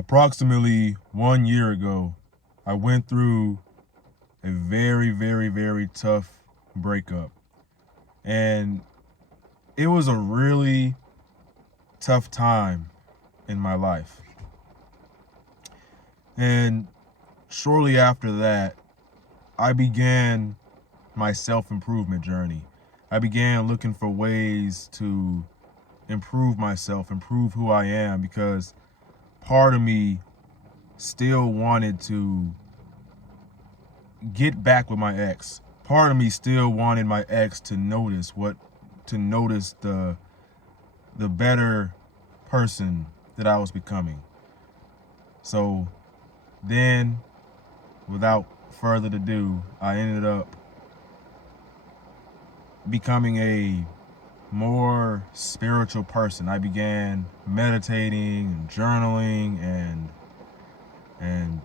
Approximately 1 year ago, I went through a very, very, very tough breakup. And it was a really tough time in my life. And shortly after that, I began my self-improvement journey. I began looking for ways to improve myself, improve who I am, because part of me still wanted to get back with my ex. Part of me still wanted my ex to notice the better person that I was becoming. So then, without further ado, I ended up becoming a more spiritual person. I began meditating and journaling and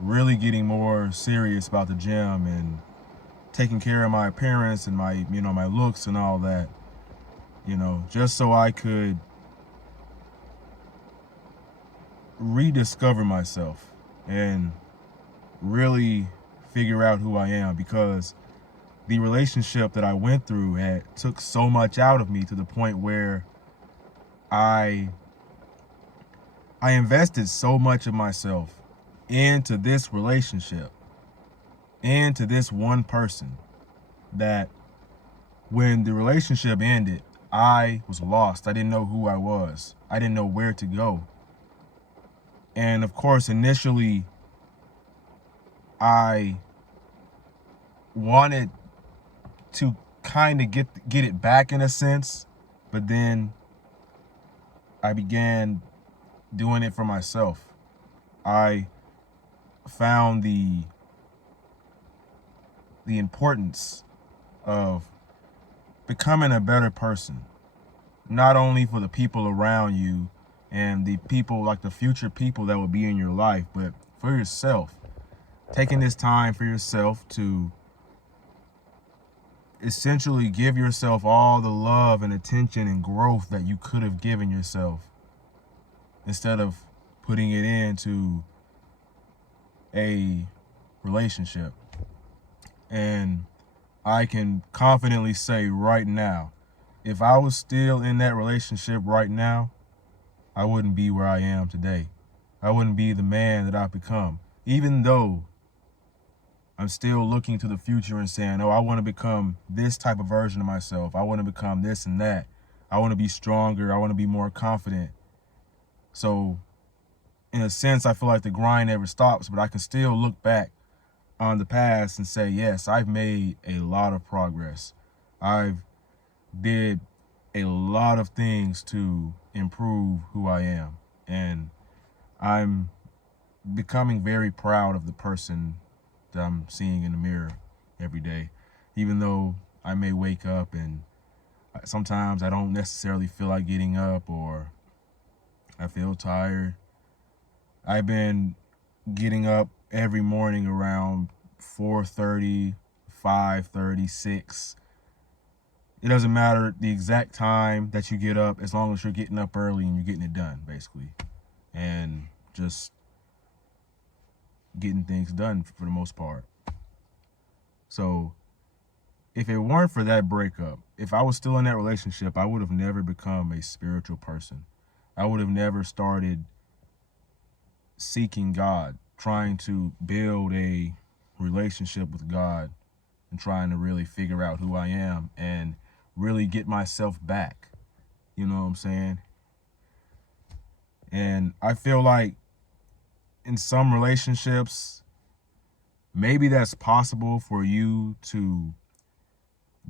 really getting more serious about the gym and taking care of my appearance and my looks and all that, just so I could rediscover myself and really figure out who I am, because the relationship that I went through took so much out of me, to the point where I invested so much of myself into this relationship, into this one person, that when the relationship ended, I was lost. I didn't know who I was. I didn't know where to go. And of course, initially, I wanted to kind of get it back in a sense, but then I began doing it for myself. I found the importance of becoming a better person, not only for the people around you and the people, like the future people that will be in your life, but for yourself. Taking this time for yourself to essentially give yourself all the love and attention and growth that you could have given yourself, instead of putting it into a relationship. And I can confidently say right now, if I was still in that relationship right now, I wouldn't be where I am today. I wouldn't be the man that I've become. Even though I'm still looking to the future and saying, oh, I want to become this type of version of myself. I want to become this and that. I want to be stronger. I want to be more confident. So in a sense, I feel like the grind never stops, but I can still look back on the past and say, yes, I've made a lot of progress. I've did a lot of things to improve who I am. And I'm becoming very proud of the person that I'm seeing in the mirror every day. Even though I may wake up and sometimes I don't necessarily feel like getting up, or I feel tired. I've been getting up every morning around 4:30, 5:30, 6. It doesn't matter the exact time that you get up, as long as you're getting up early and you're getting it done, basically. And just getting things done for the most part. So if it weren't for that breakup, if I was still in that relationship, I would have never become a spiritual person. I would have never started seeking God, trying to build a relationship with God and trying to really figure out who I am and really get myself back. You know what I'm saying? And I feel like in some relationships, maybe that's possible for you to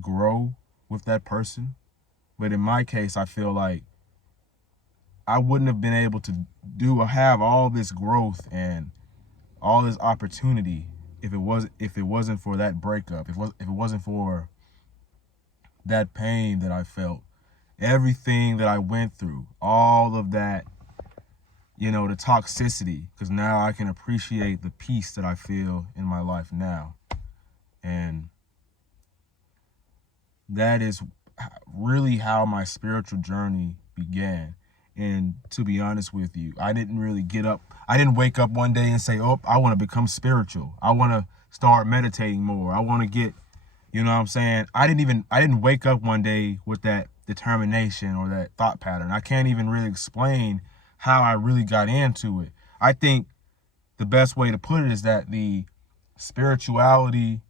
grow with that person. But in my case, I feel like I wouldn't have been able to have all this growth and all this opportunity if it wasn't for that breakup, if it wasn't for that pain that I felt, everything that I went through, all of that, the toxicity, because now I can appreciate the peace that I feel in my life now. And that is really how my spiritual journey began. And to be honest with you, I didn't really get up. I didn't wake up one day and say, oh, I want to become spiritual. I want to start meditating more. I want to get, you know what I'm saying? I didn't wake up one day with that determination or that thought pattern. I can't even really explain how I really got into it. I think the best way to put it is that the spirituality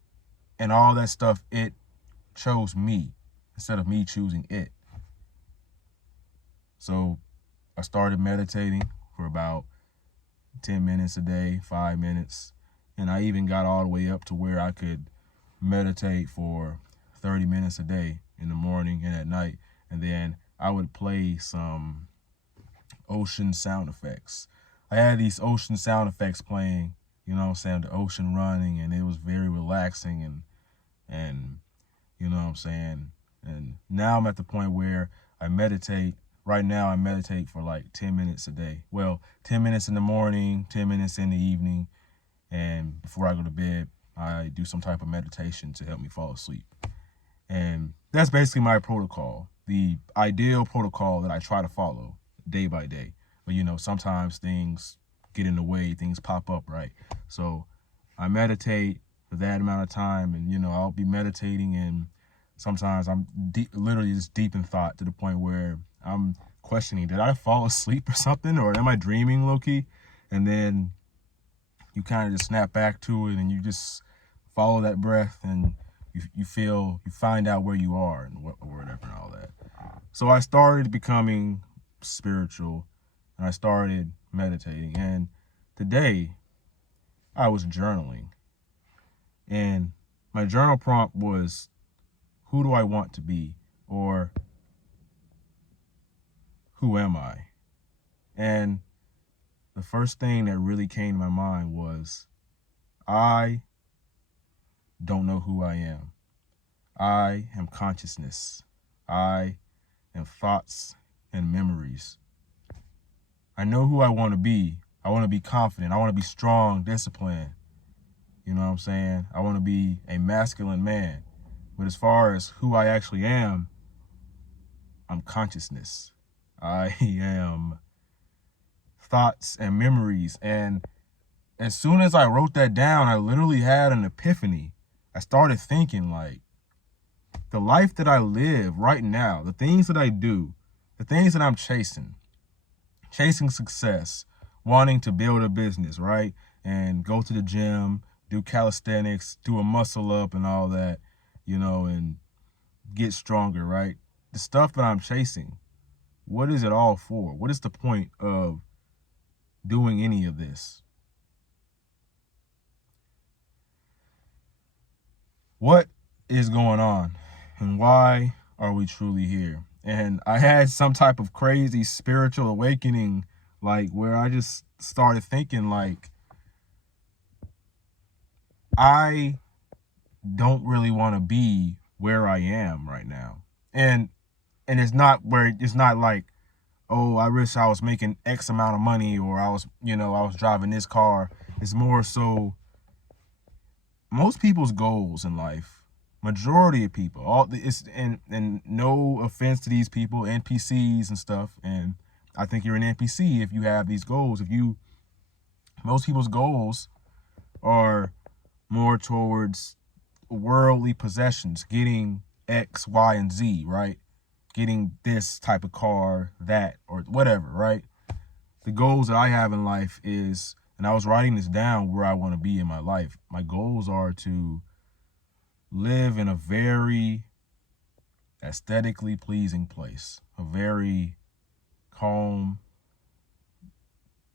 and all that stuff, it chose me instead of me choosing it. So I started meditating for about 10 minutes a day, 5 minutes. And I even got all the way up to where I could meditate for 30 minutes a day in the morning and at night. And then I would play some ocean sound effects. I had these ocean sound effects playing, you know what I'm saying, the ocean running, and it was very relaxing and you know what I'm saying. And now I'm at the point where I meditate. Right now I meditate for like 10 minutes a day. Well, 10 minutes in the morning, 10 minutes in the evening, and before I go to bed, I do some type of meditation to help me fall asleep. And that's basically my protocol, the ideal protocol that I try to follow day by day. But you know, sometimes things get in the way, things pop up, right? So I meditate for that amount of time, and you know, I'll be meditating, and sometimes I'm literally just deep in thought to the point where I'm questioning, did I fall asleep or something, or am I dreaming low-key? And then you kind of just snap back to it, and you just follow that breath, and you find out where you are and whatever and all that. So I started becoming spiritual, and I started meditating, and today I was journaling, and my journal prompt was, who do I want to be, or who am I? And the first thing that really came to my mind was, I don't know who I am. I am consciousness. I am thoughts and memories. I know who I want to be. I want to be confident. I want to be strong, disciplined. You know what I'm saying? I want to be a masculine man. But as far as who I actually am, I'm consciousness. I am thoughts and memories. And as soon as I wrote that down, I literally had an epiphany. I started thinking, like, the life that I live right now, the things that I do, the things that I'm chasing success, wanting to build a business, right? And go to the gym, do calisthenics, do a muscle up and all that, you know, and get stronger, right? The stuff that I'm chasing, what is it all for? What is the point of doing any of this? What is going on, and why are we truly here? And I had some type of crazy spiritual awakening, like where I just started thinking, like, I don't really want to be where I am right now. And it's not like, oh, I wish I was making X amount of money, or I was driving this car. It's more so most people's goals in life, majority of people, and no offense to these people, NPCs and stuff, and I think you're an NPC if you have these goals. Most people's goals are more towards worldly possessions, getting X, Y, and Z, right? Getting this type of car, that, or whatever, right? The goals that I have in life is, and I was writing this down where I want to be in my life. My goals are to live in a very aesthetically pleasing place, a very calm,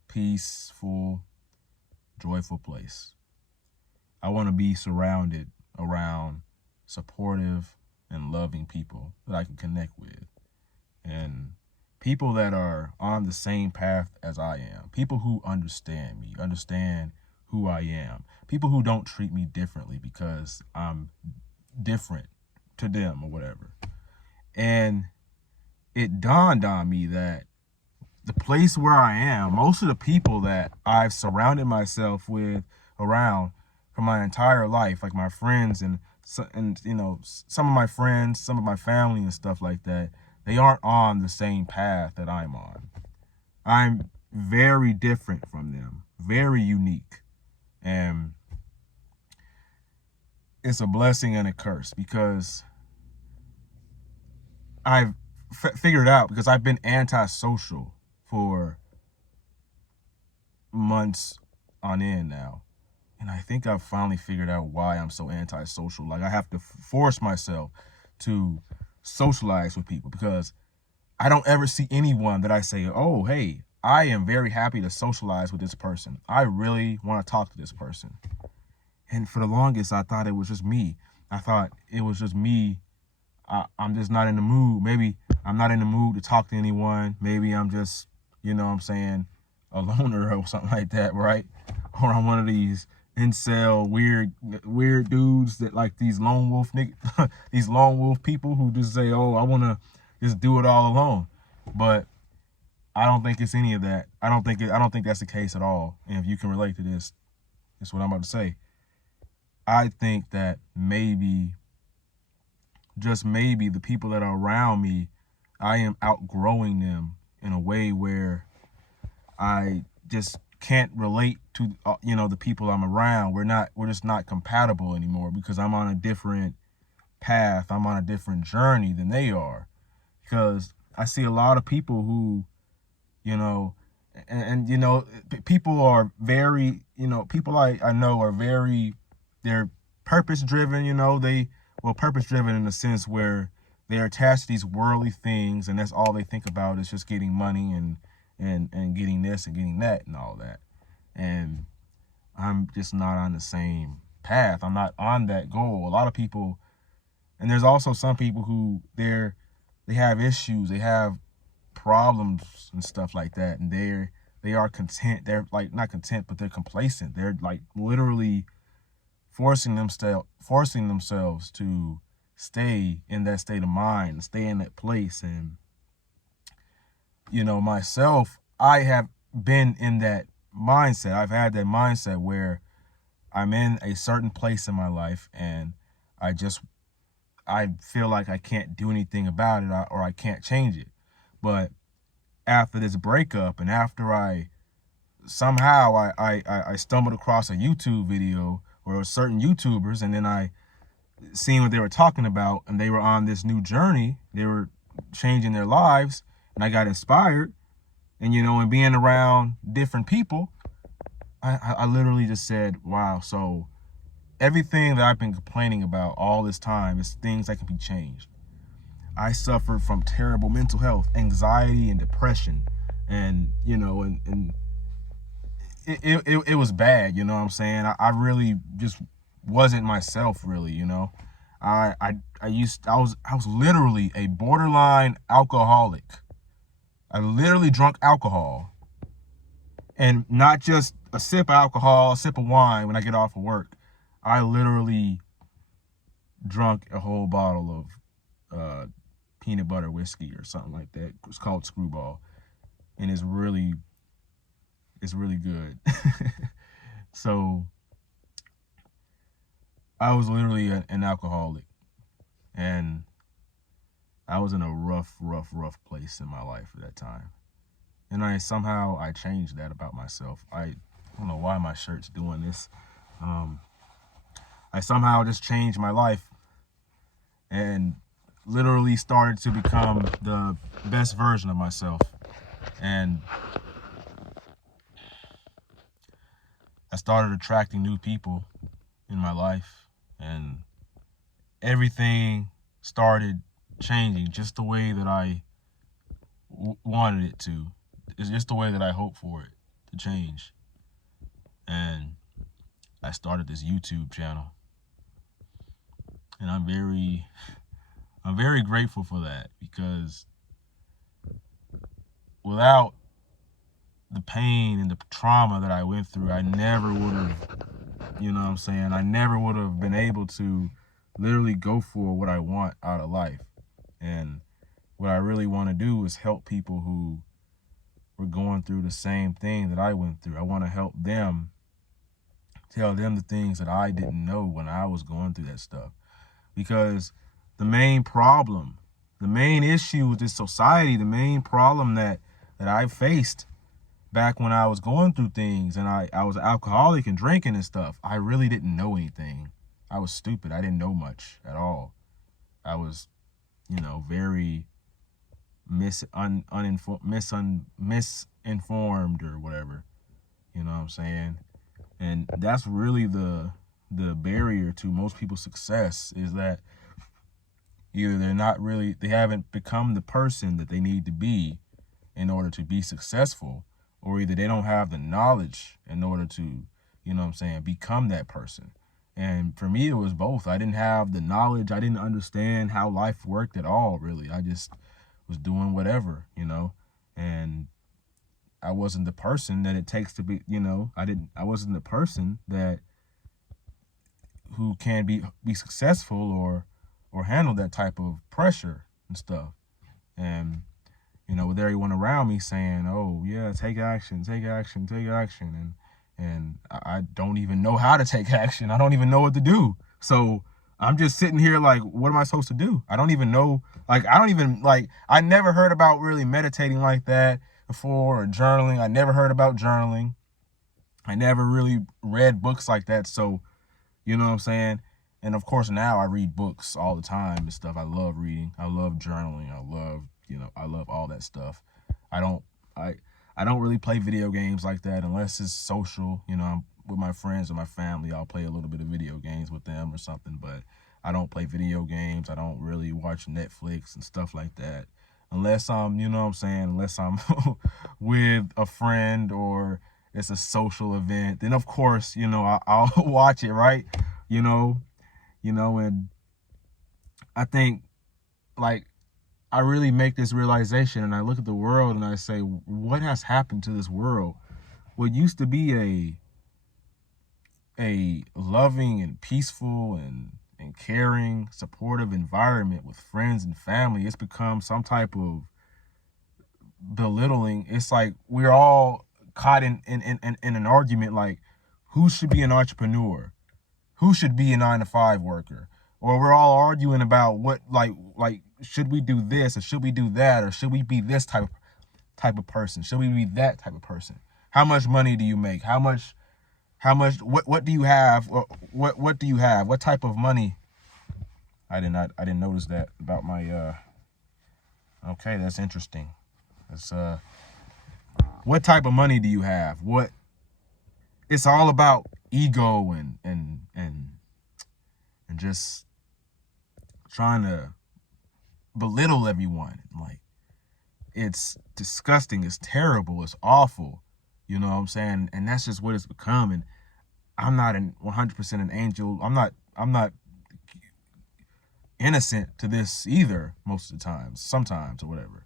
peaceful, joyful place. I want to be surrounded around supportive and loving people that I can connect with, and people that are on the same path as I am, people who understand me, understand who I am, people who don't treat me differently because I'm different to them or whatever. And it dawned on me that the place where I am, most of the people that I've surrounded myself with around for my entire life, like my friends and you know, some of my friends, some of my family and stuff like that, They aren't on the same path that I'm on. I'm very different from them, very unique. And it's a blessing and a curse because I've figured out, because I've been antisocial for months on end now. And I think I've finally figured out why I'm so antisocial. Like, I have to force myself to socialize with people because I don't ever see anyone that I say, oh, hey, I am very happy to socialize with this person. I really want to talk to this person. And for the longest, I thought it was just me. I thought it was just me. I'm just not in the mood. Maybe I'm not in the mood to talk to anyone. Maybe I'm just, you know what I'm saying, a loner or something like that, right? Or I'm one of these incel weird dudes that like these lone wolf these lone wolf people who just say, oh, I want to just do it all alone. But I don't think it's any of that. I don't think that's the case at all. And if you can relate to this, that's what I'm about to say. I think that maybe, just maybe, the people that are around me, I am outgrowing them in a way where I just can't relate to, the people I'm around. We're just not compatible anymore because I'm on a different path. I'm on a different journey than they are. Because I see a lot of people who, people are very, people I know are very, they're purpose driven, purpose driven in the sense where they're attached to these worldly things and that's all they think about is just getting money and getting this and getting that and all that. And I'm just not on the same path. I'm not on that goal. A lot of people, and there's also some people who they have issues, they have problems and stuff like that, and they are content. They're like not content, but they're complacent. They're like literally forcing themselves to stay in that state of mind, stay in that place. And myself, I have been in that mindset. I've had that mindset where I'm in a certain place in my life and I feel like I can't do anything about it, or I can't change it. But after this breakup, and after I stumbled across a YouTube video or certain YouTubers, and then I seen what they were talking about, and they were on this new journey, they were changing their lives, and I got inspired. And and being around different people, I literally just said, wow, so everything that I've been complaining about all this time is things that can be changed. I suffered from terrible mental health, anxiety, and depression. And, and it was bad, you know what I'm saying? I really just wasn't myself, really, I was literally a borderline alcoholic. I literally drunk alcohol, and not just a sip of alcohol, a sip of wine when I get off of work. I literally drunk a whole bottle of peanut butter whiskey or something like that. It's called Screwball, and it's really good. So I was literally an alcoholic, and I was in a rough place in my life at that time. And I changed that about myself. I don't know why my shirt's doing this. I somehow just changed my life and literally started to become the best version of myself. And I started attracting new people in my life, and everything started changing just the way that I wanted it to. It's just the way that I hoped for it to change. And I started this YouTube channel, and I'm very grateful for that, because without the pain and the trauma that I went through, I never would have, I never would have been able to literally go for what I want out of life. And what I really want to do is help people who were going through the same thing that I went through. I want to help them, tell them the things that I didn't know when I was going through that stuff. Because the main problem The main issue with this society, the main problem that I faced back when I was going through things and I was an alcoholic and drinking and stuff, I really didn't know anything. I was stupid. I didn't know much at all. I was, very misinformed or whatever. You know what I'm saying? And that's really the barrier to most people's success, is that either they haven't become the person that they need to be in order to be successful, or either they don't have the knowledge in order to, become that person. And for me, it was both. I didn't have the knowledge. I didn't understand how life worked at all, really. I just was doing whatever, and I wasn't the person that it takes to be, I wasn't the person that who can be successful or handle that type of pressure and stuff. And with everyone around me saying, "Oh yeah, take action, take action, take action," and I don't even know how to take action. I don't even know what to do. So I'm just sitting here like, what am I supposed to do? I don't even know. I never heard about really meditating like that before, or journaling. I never heard about journaling. I never really read books like that. So, you know what I'm saying? And of course now I read books all the time and stuff. I love reading. I love journaling. I love all that stuff. I don't really play video games like that unless it's social. I'm with my friends or my family. I'll play a little bit of video games with them or something, but I don't play video games. I don't really watch Netflix and stuff like that. Unless I'm, unless I'm with a friend or it's a social event, then of course, I'll watch it, right? And I think, like, I really make this realization and I look at the world and I say, what has happened to this world? What used to be a loving and peaceful and caring, supportive environment with friends and family, it's become some type of belittling. It's like we're all caught in an argument, like, who should be an entrepreneur? Who should be a 9-to-5 worker? Or we're all arguing about what, like, should we do this or should we do that, or should we be this type of person? Should we be that type of person? How much money do you make? What do you have? What do you have? What type of money? I didn't notice that about my, okay, that's interesting. That's, what type of money do you have? It's all about ego and just trying to belittle everyone. Like, it's disgusting. It's terrible. It's awful. You know what I'm saying? And that's just what it's become. And I'm not 100% an angel. I'm not innocent to this either. Most of the times, sometimes, or whatever,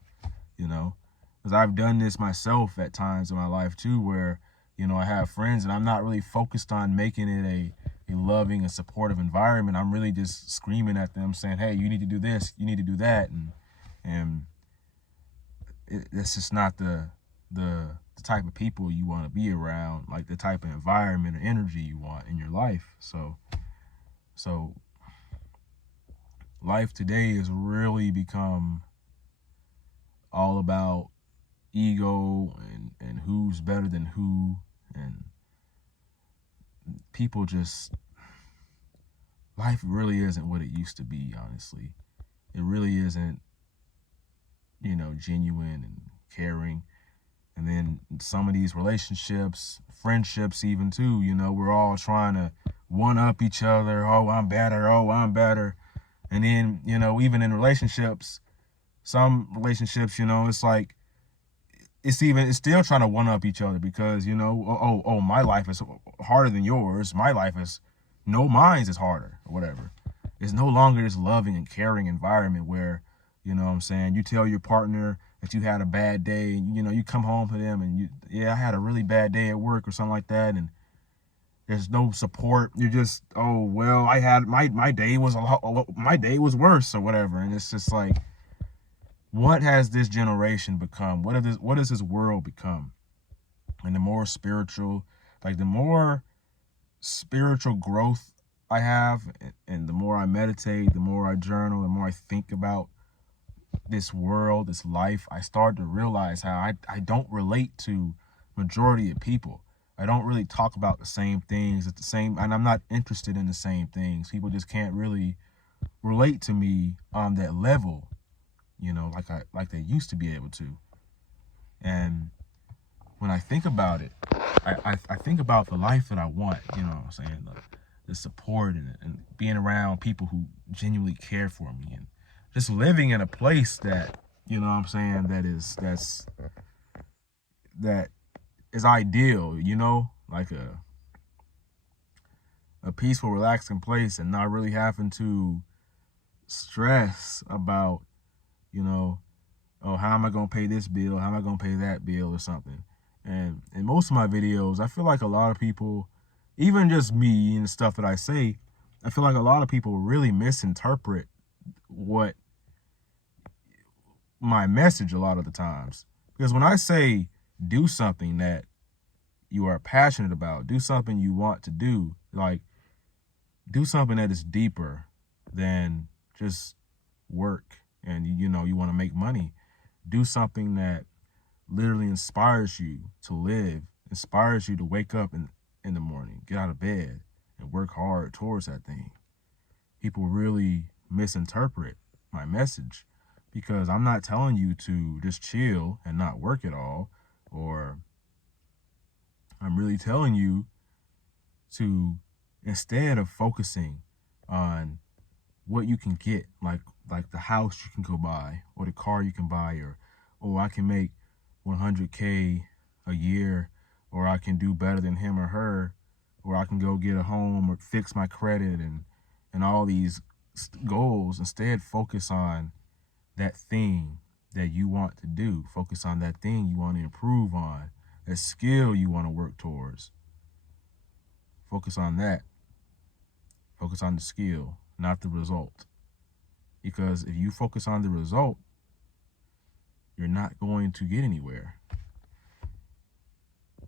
because I've done this myself at times in my life too, where, I have friends and I'm not really focused on making it a loving and supportive environment. I'm really just screaming at them saying, hey, you need to do this, you need to do that. And it's just not the type of people you want to be around, like the type of environment or energy you want in your life. So life today has really become all about ego and who's better than who, and people just, life really isn't what it used to be, honestly. It really isn't, genuine and caring. And then some of these relationships, friendships even too, we're all trying to one up each other. Oh, I'm better. Oh, I'm better. And then, even in relationships, some relationships, it's like, it's still trying to one up each other because, my life is harder than yours. Mine's is harder or whatever. It's no longer this loving and caring environment where, what I'm saying, you tell your partner that you had a bad day, and, you come home to them and I had a really bad day at work or something like that. And there's no support. You're just, oh, well, I had my day was worse or whatever. And it's just like, what has this generation become? What has this world become? And the more spiritual growth I have, and the more I meditate, the more I journal, the more I think about this world, this life, I started to realize how I don't relate to majority of people. I don't really talk about the same things at the same, and I'm not interested in the same things. People just can't really relate to me on that level, like they used to be able to. And when I think about it, I think about the life that I want, what I'm saying? The support and being around people who genuinely care for me, and just living in a place that, what I'm saying, that is ideal, like a peaceful, relaxing place, and not really having to stress about, oh, how am I going to pay this bill? How am I going to pay that bill or something? And in most of my videos, I feel like a lot of people, even just me and the stuff that I say, I feel like a lot of people really misinterpret what my message a lot of the times. Because when I say do something that you are passionate about, do something you want to do, like do something that is deeper than just work and you want to make money. Do something that literally inspires you to live, inspires you to wake up in the morning, get out of bed and work hard towards that thing. People really misinterpret my message, because I'm not telling you to just chill and not work at all, or I'm really telling you to, instead of focusing on what you can get, like the house you can go buy, or the car you can buy, or I can make 100K a year, or I can do better than him or her, or I can go get a home or fix my credit, and all these goals. Instead, focus on that thing that you want to do. Focus on that thing you want to improve on, that skill you want to work towards. Focus on that. Focus on the skill, not the result. Because if you focus on the result, you're not going to get anywhere.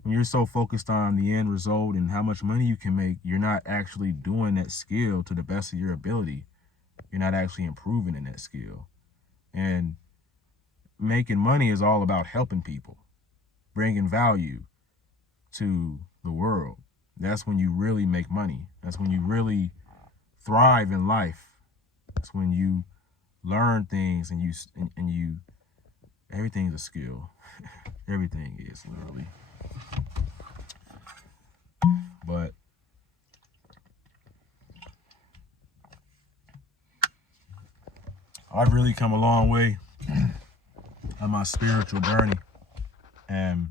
When you're so focused on the end result and how much money you can make, you're not actually doing that skill to the best of your ability. You're not actually improving in that skill. And making money is all about helping people, bringing value to the world. That's when you really make money. That's when you really thrive in life. That's when you learn things and you everything's a skill. Everything is, literally. But I've really come a long way on my spiritual journey, and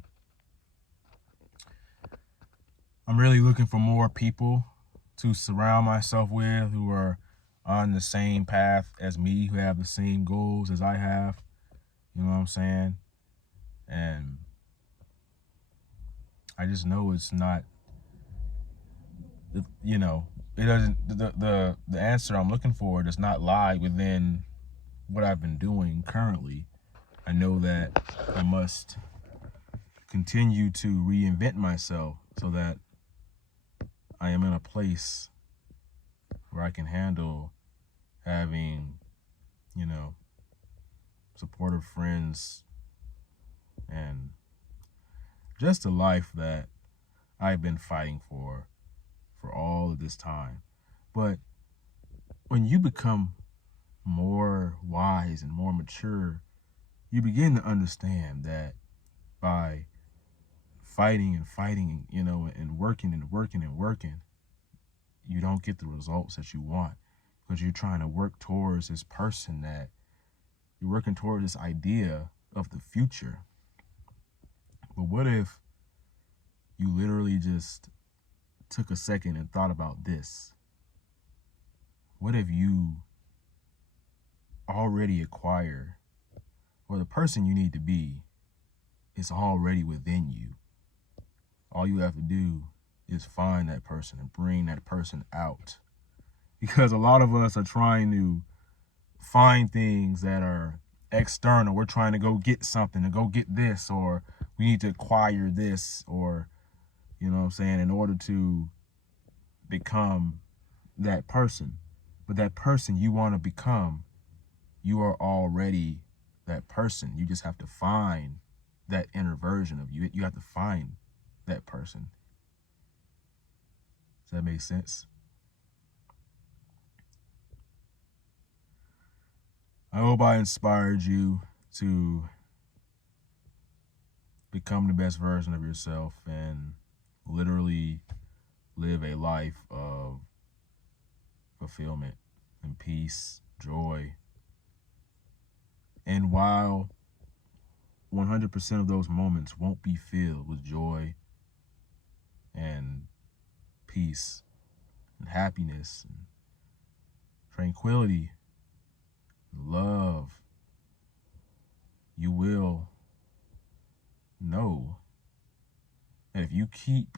I'm really looking for more people to surround myself with who are on the same path as me, who have the same goals as I have. You know what I'm saying? And I just know it's not, it doesn't, the answer I'm looking for does not lie within what I've been doing currently. I know that I must continue to reinvent myself so that I am in a place where I can handle having, supportive friends and just a life that I've been fighting for all of this time. But when you become more wise and more mature, you begin to understand that by fighting and fighting, and working and working and working, you don't get the results that you want, because you're trying to work towards this person, that you're working toward this idea of the future. But what if you literally just took a second and thought about this? What if you already acquire, or the person you need to be is already within you? All you have to do is find that person and bring that person out. Because a lot of us are trying to find things that are external. We're trying to go get something, to go get this, or we need to acquire this, or, in order to become that person. But that person you want to become You are already that person. You just have to find that inner version of you. You have to find that person. Does that make sense? I hope I inspired you to become the best version of yourself and literally live a life of fulfillment and peace, joy. And while 100% of those moments won't be filled with joy and peace and happiness and tranquility, love, you will know that if you keep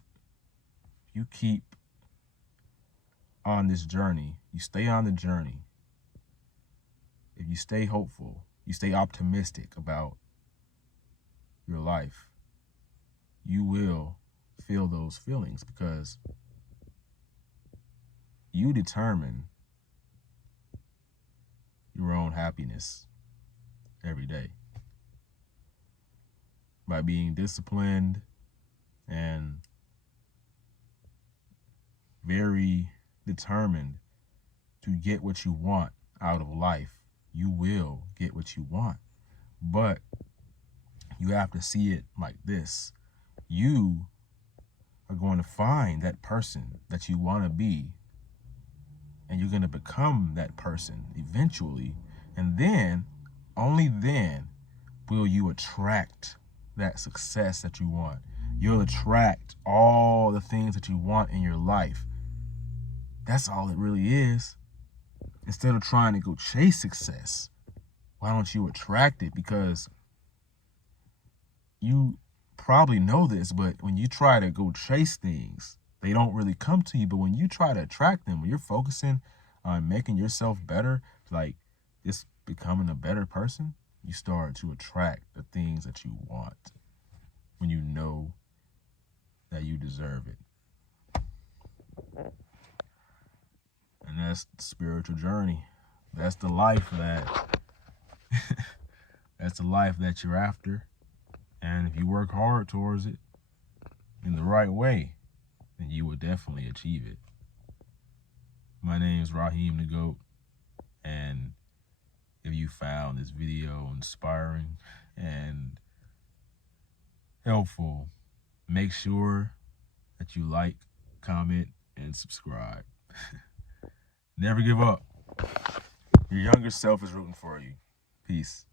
on this journey, you stay on the journey, if you stay hopeful, you stay optimistic about your life, you will feel those feelings because you determine your own happiness every day by being disciplined and very determined to get what you want out of life. You will get what you want, but you have to see it like this. You are going to find that person that you want to be, and you're going to become that person eventually, and then, only then, will you attract that success that you want. You'll attract all the things that you want in your life. That's all it really is. Instead of trying to go chase success, why don't you attract it? Because you probably know this, but when you try to go chase things, they don't really come to you. But when you try to attract them, when you're focusing on making yourself better, like just becoming a better person, you start to attract the things that you want when you know that you deserve it. And that's the spiritual journey. That's the life that that's the life that you're after. And if you work hard towards it in the right way, then you will definitely achieve it. My name is Raheem the Goat, and if you found this video inspiring and helpful, make sure that you like, comment, and subscribe. Never give up. Your younger self is rooting for you. Peace.